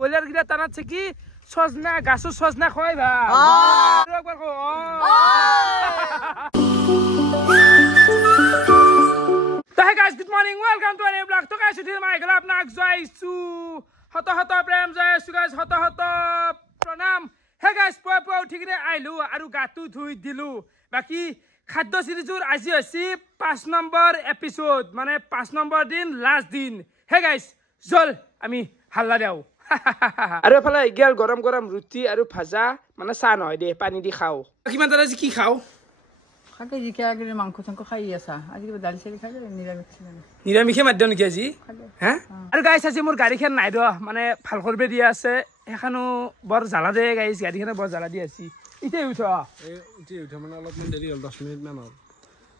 বইলার গিলা টানাচ্ছে কি সজনা গাছও সজনা খোয়াই ভাই একবার কো তো hey guys good morning welcome to a blog তো গাইস উঠিল মাই গলা আপনাক জয়সু হত হত প্রেম জয়সু গাইস হত হত প্রণাম হে গাইস পুৱা উঠি কিনে আইলো আৰু গাটো ধুই দিলো বাকি খাদ্য সিৰিজৰ আজি হৈছে 5 নম্বৰ এপিসোড মানে 5 নম্বৰ দিন লাস্ট দিন হে গাইস জল আমি হাল্লা দেও আৰু এফালে গেল গৰম গৰম ৰুটি আৰু ভাজা মানে চাহ নহয় দে পানী দি খাও কিমান তাৰা কি খাও খাকে জি কে আগে মাংস চাংক খাই আছা আজি কিবা দালি চালি খালে নিৰামিষে মাদ্য নেকি আজি হা আৰু গাইস আজি মোৰ গাড়ীখন নাই ৰ মানে ভাল কৰবে দিয়া আছে এখানো বৰ জ্বালা দে গাইস গাড়ীখনে বৰ জ্বালা দি আছে ইতে উঠ মানে অলপমান দেৰি হ'ল 10 মিনিট মান হ'ল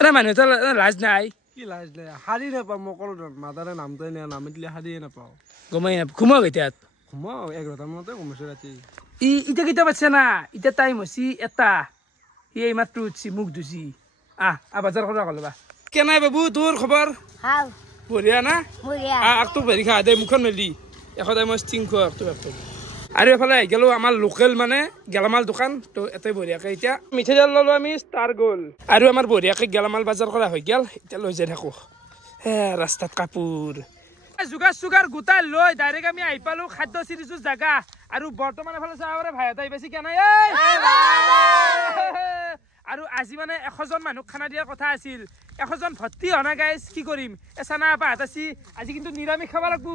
আৰে মানুহ তো লাজ নাই কি লাজ নাই হাৰি নাপাওঁ মকল মাদাৰে নামটোৱে নামে দিলে হাৰিয়ে নাপাওঁ গমাই না ঘুমাও এতিয়াত ঘুমাও 11টা মানতে ঘুমাইছো ৰাতি ইটা কিটা পাচ্ছে না ইটা টাইম হছি এটা এই মাত্র উঠছি মুখ ধুছি বাজার করা গলবা কেনাই বাবু তোর খবর ভাল বঢ়িয়া না বঢ়িয়া আকটো ভেরি খা দে মুখন মেলি এখদাই মই স্টিং খোৱা আকটো একটো আৰু এফালে গেলো আমাৰ লোকেল মানে গেলামাল দোকান তো এটাই বঢ়িয়াকে এতিয়া মিঠাই জাল ললো আমি ষ্টাৰ গোল আৰু আমাৰ বঢ়িয়াকে গেলামাল বাজাৰ কৰা হৈ গেল এতিয়া লৈ যাই থাকো হে ৰাস্তাত কাপোৰ জুগাৰ সুগাৰ গোটাই লৈ ডাইৰেক্ট আমি আহি পালো খাদ্য সিৰিজৰ জায়গা আৰু বৰ্তমান এফালে চাওৰে ভাই এটাই বেছি কেনাই আৰু আজি মানে 100 জন মানুহ খানা দিয়াৰ কথা আছিল 100 জন ভৰ্তি হনা গাইস কি কৰিম এছানা পাত আছে আজি কিন্তু নিৰামিষ খাব লাগবো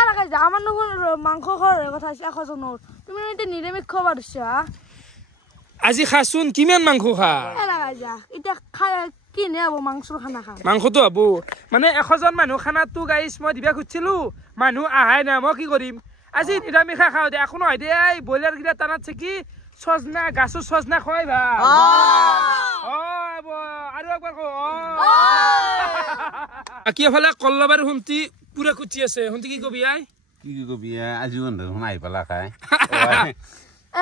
আলা গাইস আমার নখন মাংস খাওয়ার কথা আছে 100 জনের তুমি এটা নিরামিষ খাবার দিছা আজি খাসুন কিমান মাংস খা আলা গাইস এটা খায় কিনে হবো মাংসৰ খানা খা মাংসটো হবো মানে 100 জন মানুহ খানাটো গাইস মই দিবা খুজিছিলো মানুহ আহাই না মই কি কৰিম আজি নিৰামিষ খাও দে এখন হয় দে এই বইলাৰ গিলা টানাচ্ছে কি সজনা গাছও সজনা খোৱাই ভাই আৰু একবাৰ কো কি হলে কল্লবাৰ হুমতি পুৰা কুচি আছে হুমতি কি কবি আই কি কবি আজি বন্ধ শুনাই পালা খাই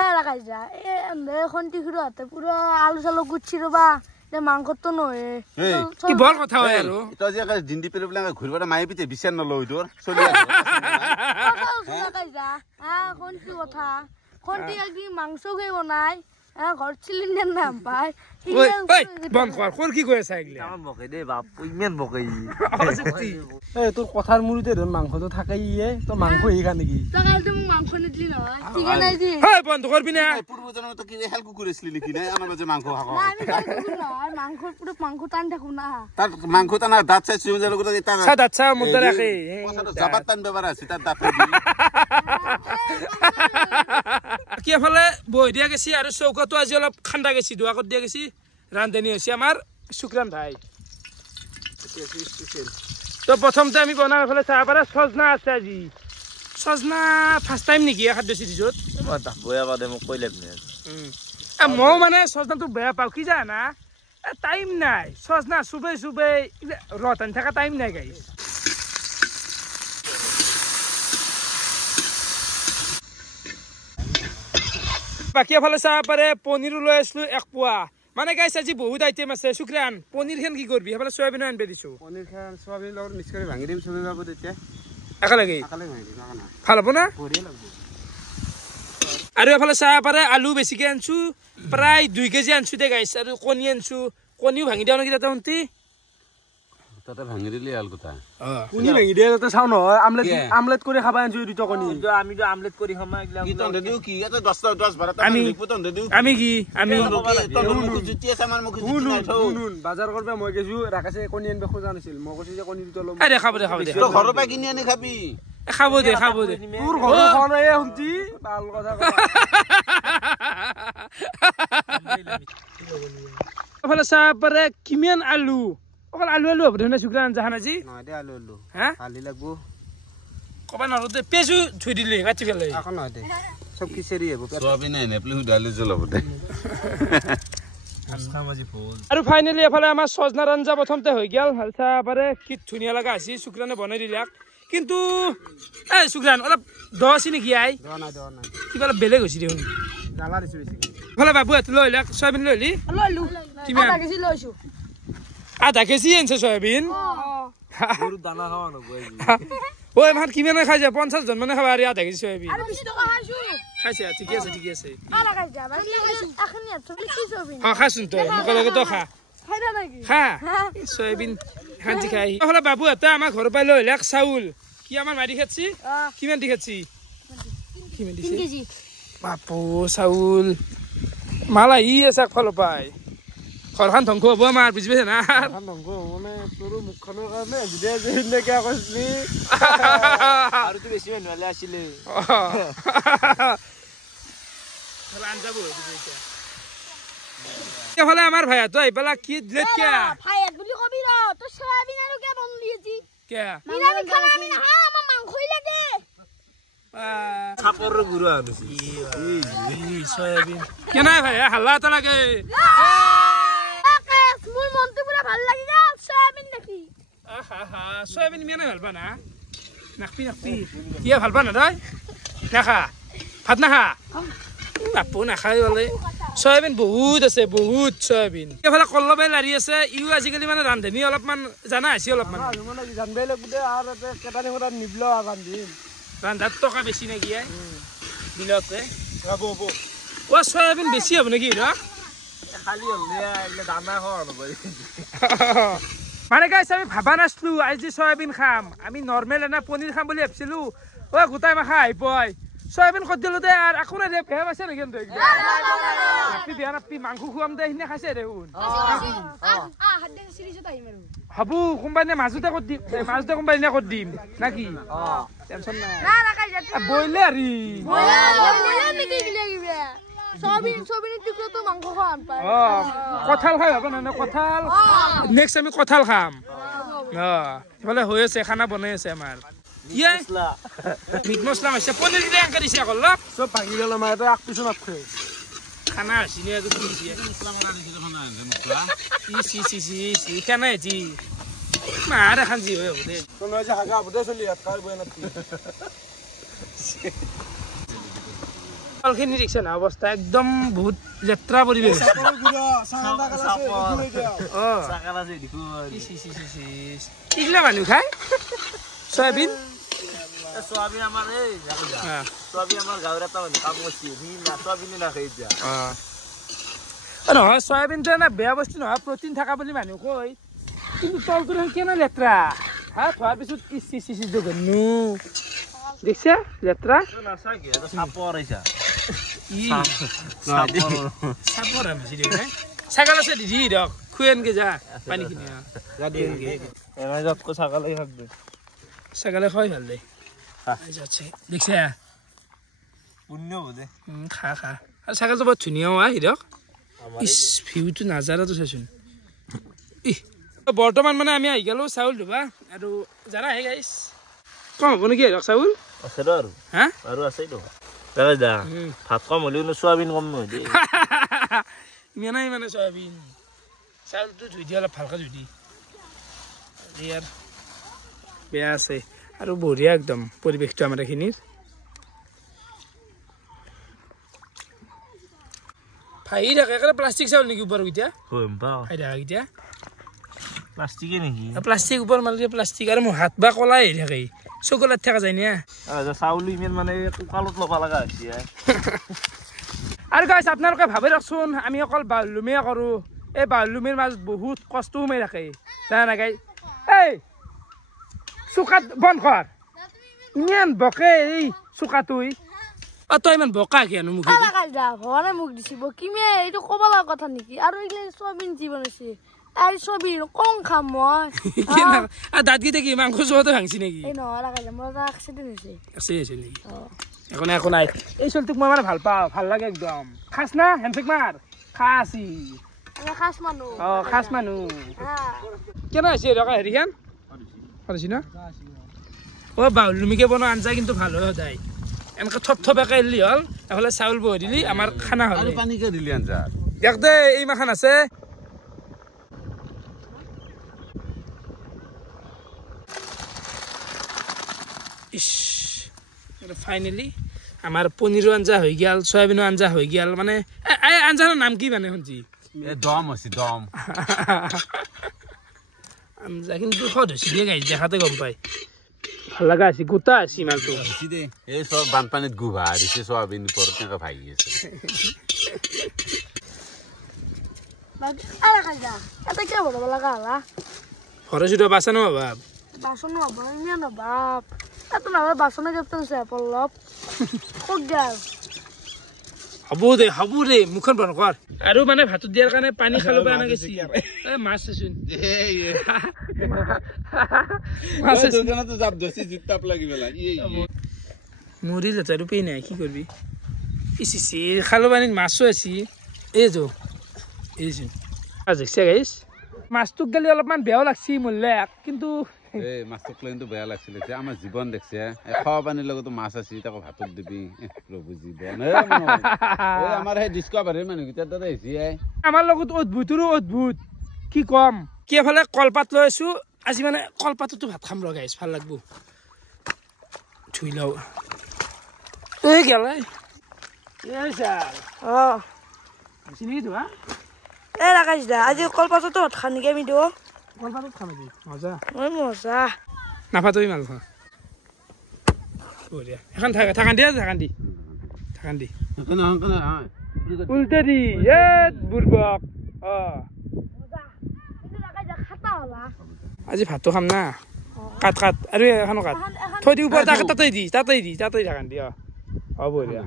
আলা গাইস এ খন্তি খুড়ো হাতে পুরো আলু চালু গুচ্ছি রবা মাংস তো নয় কি বল কথা হয় আৰু তো যে জিন্দি পেলে বলে ঘুরবাটা মাই পিতে বিচার নলও তোর চলি আছে খন্তি কথা খন্তি একদিন মাংস খাইব নাই ঘর সিলিন্ডার নাম পায় বন্ধ কর কি কৈ আছে এগলা আমার বকে দে বাপ ইমান বকে এই তোর কথার মুড়িতে ধর মাংস তো থাকেই তো মাংস এইখা নেকি তাকাল তুমি মাংস নিতলি নহয় ঠিক নাই দি হেই বন্ধ করবি না পূর্ব জন্ম তো কি হেল কুকুরেছিলি নাকি না আমার মাঝে মাংস খাও না আমি কুকুর নয় মাংস পুরো মাংস টান দেখো না তার মাংস টানা দাঁত চাই চুম জালো করে তা সাদ আচ্ছা মুদ্রা রাখে জাবাত টান ব্যবহার আছে তার দাঁত কি হলে বই দিয়া গেছি আৰু চৌকাটো আজি অলপ ঠাণ্ডা গেছি দুৱা কত দিয়া গেছি ৰান্ধনি হৈছে আমাৰ শুক্ৰান ভাই তো প্ৰথমতে আমি বনাম এফালে চাহ পাৰা সজনা আছে আজি সজনা ফাৰ্ষ্ট টাইম নেকি খাদ্য সিরিজত বয়া বাদে মোক কইলে মই মানে সজনাটো বেয়া পাওঁ কি জানা টাইম নাই সজনা চুবে চুবে ৰতন থকা টাইম নাই গাইছ বাকি এফালে চাহ পাৰে পনীৰো লৈ আছিলো 1 পোৱা মানে গাইছ আজি বহুত আইটেম আছে শুক্ৰান পনীৰ খান কি কৰবি এফালে সয়াবিন আনবে দিছো পনিৰ খান সোয়াবিন লগত মিক্স কৰি ভাঙি দিম চবে যাব তেতিয়া একেলগে ভাঙি দিম না ভাল হ'ব না বঢ়িয়া লাগব আৰু এফালে চাহ পাৰে আলু বেছিকে আনছো প্ৰায় 2 কেজি আনছো দে গাইছ আৰু কণী আনছো কণীও ভাঙি দিও নেকি তাতে হন্তি তাতে ভাঙি দিলি আল কথা কোনি ভাঙি দিয়ে তাতে চাও নহয় আমলেট কৰি খাবা আনছো দুটো কণী আমি তো আমলেট করি হমা এগলা কি তন দেউ কি এত 10 12 টা রিপোর্টন দেউ আমি কি আমি তন মুখ জুতি আছে আমার মুখ জুতি নাই থৌ নুন বাজাৰ কৰবে মই গেছো ৰাকাছে কণী আনবে খোজা নাছিল মই কৈছো যে কণী দুটো লম আরে খাব দে তো ঘৰৰ পৰা কিনি আনি খাবি খাব দে তোৰ ঘৰ খন এ হুন্তি ভাল কথা কবা এফালে চাহ পাৰে কিমান আলু অকল আলু হ'ব ধনে শুক্ৰান জাহান আজি নহয় দে আলু আলু হা খালি লাগবো কবা নৰো দে পেজু ধুই দিলি কাটি পেলাই এখন নহয় দে সব খিচেৰি হ'ব সোয়াবিন নাই নেপলি ডালি জ্বলাব দে আৰু ফাইনালি এফালে আমাৰ সজনাৰ আঞ্জা প্ৰথমতে হৈ গেল আৰু চাহ পাৰে কি ধুনীয়া লগা আছে শুক্ৰানে বনাই দিলাক কিন্তু এই শুক্ৰান অলপ দ আছে নেকি আই দ নাই কিবা অলপ বেলেগ হৈছে দেখোন জ্বালা দিছো বেছি এফালে বাবু এত লৈ লাক সয়াবিন লৈলি লইলু কিমান আধা কেজি লইছো আধা কেজি আনছে সয়াবিন গরু দানা খাওয়ানো বই ঐ ভাত কিমানে খাইছে 50 জন মানে খাবা আৰু আধা কেজি সয়াবিন আৰু 20 টকা খাইছো খাইছে ঠিকে আছে লাগাই যা বাকি এখনি ছবি কি ছবি খাচোন তই মোক লাগে তই খা খাইরা নাকি খা সয়াবিন খান্তি খাই হলে বাবু এটা আমাৰ ঘৰৰ পৰা লৈ লাখ চাউল কি আমাৰ মাৰি খাচ্ছি কিমান দি খাচ্ছি কিমান দিছে 3 কেজি বাপু চাউল মালা ই আছে একফালৰ পাই ঘৰখন ধ্বংস হ'ব আমাৰ বুজি পাইছে না মানে তোৰ মুখখনৰ কাৰণে ভিডিঅ' যেনেকৈ কৈছিলি আৰু তো বেছি মানুহ হ'লে আছিলে এইফালে আমাৰ ভাইয়াতো আহি পেলাই কি দিলে কিয় ভাই এক বুলি কবি ৰ তো সয়াবিন আৰু কে বনলি আজি কিয় নিৰামিষ খানা আমি না আমাৰ মাংসই লাগে চাপৰ গুৰু আনিছে সয়াবিন কেনে ভাইয়া হাল্লা এটা লাগে মোৰ মনটো পুৰা ভাল লাগি গ'ল সয়াবিন দেখি সয়াবিন ইমানে ভাল পা না নাকপি কিয় ভাল পা না তই নাখা ভাত নাখা বাপু নাখায় বোলে সয়াবিন বহুত আছে বহুত সয়াবিন এইফালে কল্লবাই লাৰি আছে ইও আজিকালি মানে ৰান্ধনি অলপমান জানা হৈছে অলপমান মানে জানবাই লাগিব দে আৰু কেটানি কথা নিবল ৰান্ধিম ৰান্ধাত টকা বেছি নেকি দিনতে হ'ব অ সয়াবিন বেছি হ'ব নেকি ন খালি হ'লে এইবিলাক দানা খোৱা নকৰি মানে গাইছ আমি ভাবা নাছিলো আজি সয়াবিন খাম আমি নৰ্মেল এনে পনীৰ খাম বুলি ভাবিছিলো অ গোটাই মাখা আহি পাই সয়াবিন ক'ত দিলো দে আৰু একো নাই দে বেয়া পাইছে নেকি নাপি বেয়া নাপি মাংস খুৱাম দে সিনে খাইছে দেখোন ভাবো কোনোবাই মাজতে ক'ত দিম মাজতে কোনোবাই এনে ক'ত দিম নাকি টেনচন নাই বইলে আৰু কঁঠাল খাই ভাবা নহয় কঁঠাল নেক্সট আমি কঁঠাল খাম সেইফালে হৈ আছে খানা বনাই আছে আমাৰ মিট মছলা হৈছে পনীৰ দিলে এনেকৈ দিছে অকল চব ভাঙি গ'ল আমাৰ এটা আগ পিছত নাপখে খানা হৈছে নে এইটো কি দিছে খানা হৈছে মাৰ এখন যি হয় হ'ব দে তই যে হাগা হ'ব দে চলি ইয়াত খাই বৈ নাপি খিনি দেখিছে না অৱস্থা একদম বহুত লেতেৰা পৰিৱেশ এইগিলা মানুহ খাই সয়াবিন সোয়াবিন আমাৰ এই সোয়াবিন আমাৰ গাঁৱৰ এটা মানুহ কাম কৰিছে সোয়াবিনে নাখাই এতিয়া নহয় সয়াবিনটো এনে বেয়া বস্তু নহয় প্ৰটিন থকা বুলি মানুহ কয় কিন্তু তলটো কেনে লেতেৰা হা থোৱাৰ পিছত কি গনো দেখছে লেতেৰা চাপৰ আহিছা ছাগল আছে দিদি দিয়ক খুৱেনকে যা পানীখিনি ছাগলে থাকবে ছাগলে খাই ভাল দে দেখছে পুণ্য বোধে খা আৰু ছাগলটো বৰ ধুনীয়া হয় হিৰক ইছ ভিউটো নাজাৰাটো চাইচোন বৰ্তমান মানে আমি আহি গ'লো চাউল ধুবা আৰু জানা হে গাইছ কম হ'ব নেকি হিৰক চাউল আছে আৰু হা আৰু আছেতো ভাত কম হ'লেও সোয়াবিন কম নহয় দেই ইমানেই মানে সয়াবিন চাউলটো ধুই দি অলপ ভালকৈ ধুই দি ইয়াৰ বেয়া আছে আৰু বঢ়িয়া একদম পৰিৱেশটো আমাৰ এইখিনিৰ ফাই থাকে একেবাৰে প্লাষ্টিক চাউল নেকি ওপৰত এতিয়া ফাই থাকে এতিয়া প্লাষ্টিকে নেকি প্লাষ্টিক ওপৰত মাৰিলে প্লাষ্টিক আৰু মোৰ হাত বা কলাই আহি থাকে চকলাত থকা যায় না চাউল ইমান মানে কঁকালত ল'ব লগা হৈছে আৰু গাইছ আপোনালোকে ভাবি ৰাখচোন আমি অকল বাউলুমে কৰোঁ এই বাউলুমিৰ মাজত বহুত কষ্ট সোমাই থাকে জানা না গাই এই চোকাত বন্ধ কৰ ইমান বকে এই চোকাটোই তই ইমান বকা কিয়নো মোক ভগৱানে মোক দিছে বকিমে এইটো ক'ব লগা কথা নেকি আৰু এইগিলা সয়াবিন যি বনাইছে আৰু সয়াবিন কম খাম মই দাঁতকেইটা কি মাংস চোৱাতে ভাঙছি নেকি এই নহয় লাগাই মোৰ এটা এক্সিডেণ্ট হৈছে নেকি একো নাই এই চলটোক মই মানে ভাল পাওঁ ভাল লাগে একদম খাচ না হেণ্ডশেক মাৰ খাচি খাচ মানুহ খাচ মানুহ কেনে হৈছে হেৰিখান কৰিছি ন বাউলুমিকে বনোৱা আঞ্জা কিন্তু ভাল হয় সদায় এনেকৈ থপথপেকে এলি হ'ল এফালে চাউল বহি দিলি আমাৰ খানা হ'ল পানীকে দিলি আঞ্জা দেখ দে এই মাখান আছে ফাইনেলি আমাৰ পনীৰৰ আঞ্জা হৈ গ'ল সয়াবিনৰ আঞ্জা হৈ গ'ল মানে এই আঞ্জাৰ নাম কি মানে শুনছি দম হৈছে দম আঞ্জা কিন্তু সদ হৈছে দিয়ে গাইছ দেখাতে গম পাই ভাল লগা আছে গোটা আছে মালটো বেছি দে এই চব বানপানীত গুভা দিছে চয়াবিন ওপৰত তেনেকৈ ভাগি আছে বাকি আলা খাইছা এটা কি বড় লাগা আলা খৰচটো বাছানো বাপ বাসন হবো ইমান বাপ এত না বাসনে কেপ্টেন সে পল্লব খুব গেল হ'ব দে মুখন বন্ধ কৰ আৰু মানে ভাত দিয়াৰ কাৰণে পানী খালো বা আনা গেছি এই মাছ আছুন মাছ দোকানতো যাব দছি জিতাপ লাগি বেলা মুৰি লেতাৰু পেই নাই কি কৰবি ইসি খালো পানীত মাছো আছে এই যো এইচোন আজিছে গাইছ মাছটোক গেলি অলপমান বেয়াও লাগছি মূল্য কিন্তু এই মাছটোক লৈতো বেয়া লাগছিল এতিয়া আমাৰ জীৱন দেখছে খোৱা পানীৰ লগতো মাছ আছে তাকো ভাতত দিবি প্ৰভু জীৱন আমাৰ সেই ডিস্কভাৰীৰ মানুহকেইটাৰ দৰে আহিছে আমাৰ লগত অদ্ভুতৰো অদ্ভুত কি কম কি এফালে কলপাত লৈ আছো আজি মানে কলপাততো ভাত খাম লগাইছ ভাল লাগব ধুই লও এই গেলাই এই চাল অ চিনি ধোৱা এ লাগাইছ দা আজি কলপাততো ভাত খান নেকি আমি দিও কলপাতত খাম আজি মজা ওই মজা নাফাতই মাল খা বঢ়িয়া এখন থাকান দি উল্টে দি এ বুৰবক আজি ভাতটো খাম না কাট আৰু এখনো কাট থৈ দি ওপৰত তাতেই দি থাকান দি বঢ়িয়া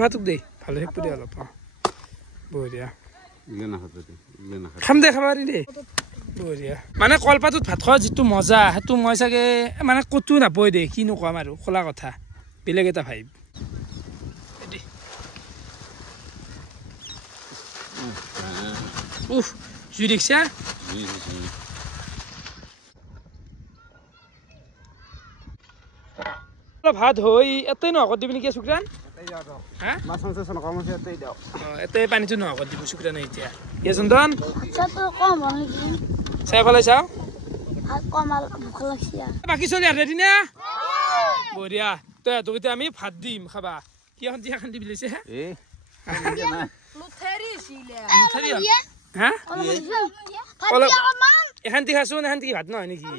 ভাতক দে ভালে হেপু দে অলপ বঢ়িয়া খাম দে খাবাৰি দে বঢ়িয়া মানে কলপাতত ভাত খোৱা যিটো মজা সেইটো মই চাগে মানে ক'তো নাপায় দে কিনো কম আৰু খোলা কথা বেলেগ এটা ভাইব উফ জুই দেখিছা ভাত হৈ এতেই নহকত দিবি নেকি শুক্ৰান এতে পানীটো নহকত দিব শুক্ৰান এতিয়া চন্দন চাই পেলাই চাও বাকী চলি ৰেডি না বঢ়িয়া তই তোক এতিয়া আমি ভাত দিম খাবা কি এখন দি বিলিছে এখান্তি খাইছো এখান্তি ভাত নহয় নেকি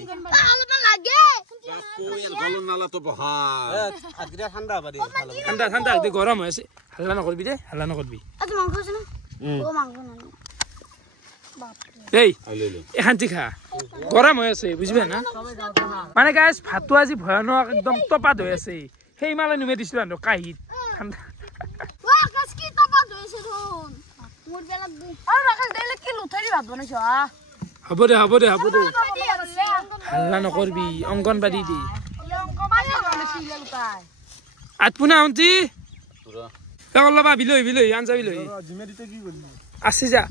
ঠাণ্ডা গৰম হৈ আছে হাল্লা নকৰবি দে এই এখান্তি খা গৰম হৈ আছে বুজিবা না মানে গাইছ ভাতটো আজি ভয়ানক একদম টপাত হৈ আছে সেই মালে নুমে দিছিলো আৰু কাঁহীত ঠাণ্ডা হ'ব দে হাল্লা নকৰবি অংগনবাদী দি আতপুনা আউন্তি অলপ বিলহি আঞ্জা বিলহি আছে যা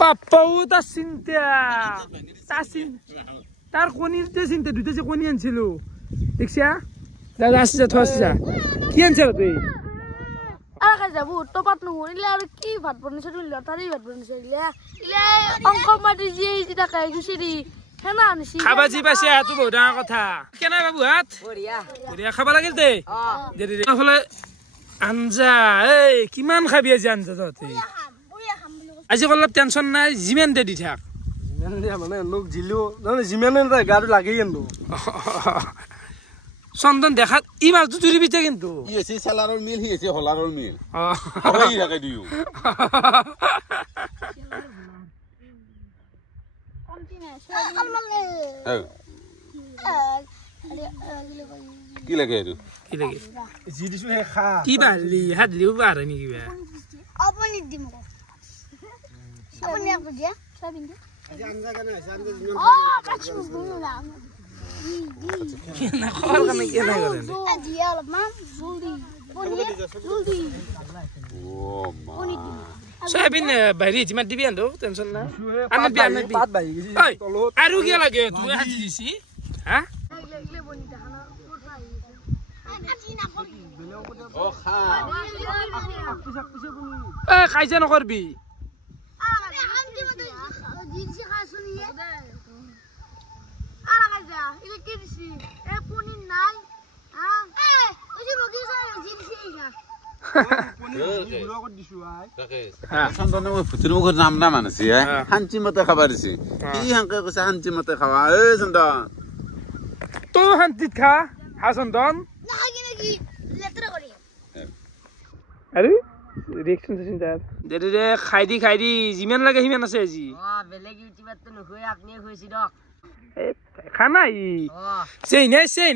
বাপ্পাও তাৰ চিন্তা তাৰ কণীৰ চিন্তা দুটা যে কণী আনিছিলো দেখিছা আছে যা থোৱা আছে যা কি আনিছা তই যাব টপাত নহলে আৰু কি ভাত বনাইছে তুমি লটাৰী ভাত বনাইছে অংকনবাদী যি থাকে গুচিৰি হেনা আনিছি খাবা যি পাইছে সেইটো বহুত ডাঙৰ কথা কেনে বাবু হাত বঢ়িয়া খাব লাগিল দে এইফালে আঞ্জা এই কিমান খাবি আজি আঞ্জা তহঁতে আজি অলপ টেনচন নাই যিমান দে দি থাক মানে লোক জিলো যিমানে গাটো লাগেই কিন্তু চন্দন দেখাত ই মাছটো তুলিবি কিন্তু চেলাৰৰ মিল সি আছে হলাৰৰ মিল দুয়ো কি লাগে এইটো যি দিছো সেই খা কি বালি হাত দিও বাৰ নেকি আপুনি দিম আপুনি আকৌ দিয়া চাবিন দি আঞ্জা কেনে আছে আঞ্জা কাচি বুনা কেনে খৰ কানে কেনে কৰে দিয়া অলপমান জলদি সয়াবিন বাহিৰি যিমান দিবি আনো টেনচন নাই আনবি আৰু কি লাগে তুই হাজি দিছি হা খাইছে নকৰবি চন্দনে মই ভুতুৰ মুখৰ নাম মানিছে শান্তি মতে খাব দিছে কি হাংকে কৈছে শান্তি মতে খাবা এই চন্দন তো তো শান্তিত খা হাসন্দন আরে রিয়েকশন সেশন তার দে খাই দি যিমান লাগে সিমান আছে আজি বেলেগ ইউটিউবাৰ তো নখুৱে আপুনি খুইছি দক খানা ই সেই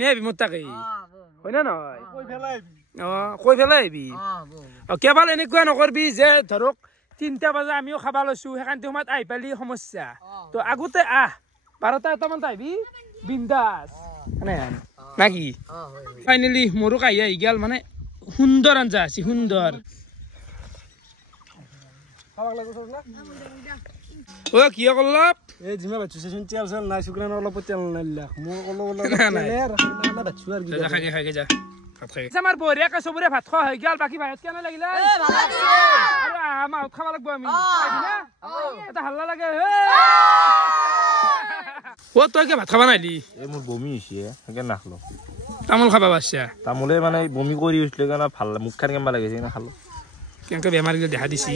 নে বিমতাকে হয় না নহয় কৈ পেলাই আহিবি কেৱল এনেকুৱা নকৰবি যে ধৰক 3টা বজা আমিও খাবা লৈছো সেইকাৰণে সময়ত আহি পালি সমস্যা তো আগতে 12টা 1টামান আহিবি বিন্দাস নাকি ফাইনেলি মোৰো কাহি আহি গেল মানে সুন্দৰ আঞ্জা আছে সুন্দৰ ও কি কল্লাপ এই জিমা বাচ্চু সেশন তেল সেল নাই শুকরান অল্প তেল নাইলা মোর কল না বাচ্চু আর যা খাগে যা ভাত খাগে আমার বরিয়া কা সবরে ভাত খাওয়া হই গেল বাকি ভাত কেন লাগিলা ভালো লাগছে আরে আমার খাওয়া লাগবো আমি না এটা হাল্লা লাগে ও তুই কি ভাত খাবা নাইলি এই মোর বমি হইছে হেকে নাখলো তামোল খাবা বাসা তামুলে মানে বমি কৰি উঠলে কেন ভাল মুখখান কেমবা লাগিছে না খালো কেনকে বেমার গিলা দেখা দিছি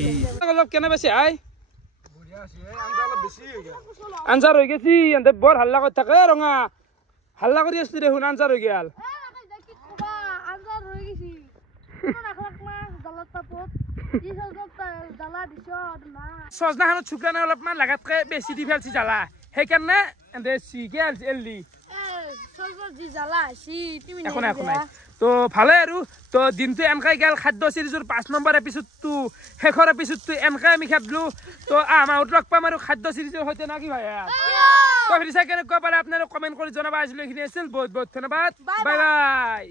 অলপ কেন বেশি আই আনসার হয়ে গেছি এতে বড় হাল্লা করে থাকে রঙা হাল্লা করে আসছি দেখুন আনসার হয়ে গেল সজনা খানত শুকলানে অলপমান লাগাতকে বেছি দি ফেলছি জ্বালা সেইকাৰণে এতে চিকে এললি একো নাই তো ভালে আৰু তো দিনটো এনেকৈ গেল খাদ্য চিৰিজৰ 5 নম্বৰ এপিছডটো শেষৰ এপিছডটো এনেকৈ আমি খেদলো তো আমাৰ লগ পাম আৰু খাদ্য চিৰিজৰ সৈতে না কি ভাই তো ভিডিঅ' চাই কেনেকুৱা পালে আপোনালোকে কমেণ্ট কৰি জনাব আজিলৈ এইখিনি আছিল বহুত বহুত ধন্যবাদ বাই বাই